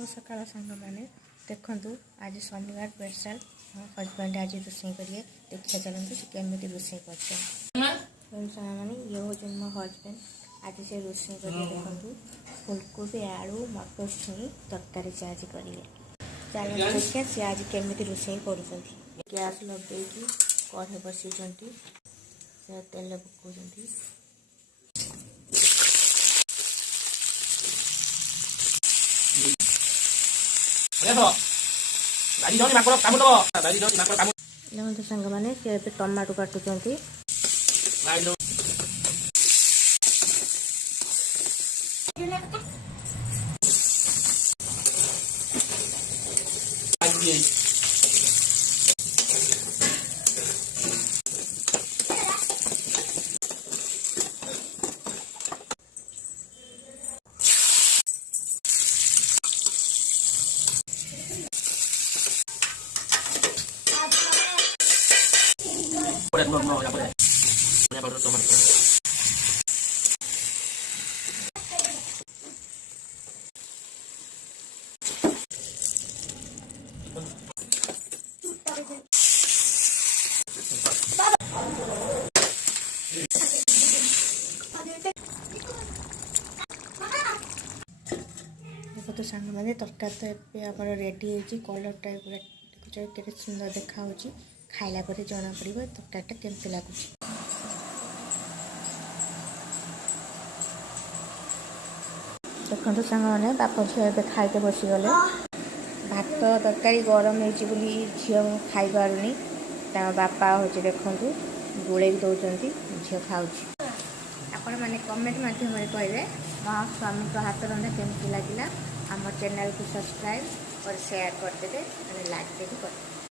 शुभ सकाल सांग मैंने देखु आज शनिवार स्पेशल हजबैंड आज रोषे करेंगे देखिए चलते से केमी रोषे कर सांग मैंने ये हूँ मो हजबैंड आज से रोषे करेंगे देखु फुलकोबी आलू मटर छुई तरकारी से आज करेंगे चलो देखिए सी आज केमी रोषे कर गैस लगे कढ़े बसई तेल पकाउं देखो सांग मैंने सी टमाटो काटुंट देखो तो सांग मैंने तरकारी तो ये रेडी हो कलर टाइप देखो के सुंदर देखा खाइला पर जना पड़ो तरकारीटा केमती लगुच देखो सांग मैंने बाप झील ए खाइते बसीगले भात तरकारी गरम हो झी खाई पारूनी बापा हूँ देखूँ गोले दौरान झील खाऊ आपण मैंने कमेंट माध्यम कहे मो स्वामी को हाथ रंधा केमती लगे आम चैनल को सब्सक्राइब और शेयर करदेवे लाइक भी कर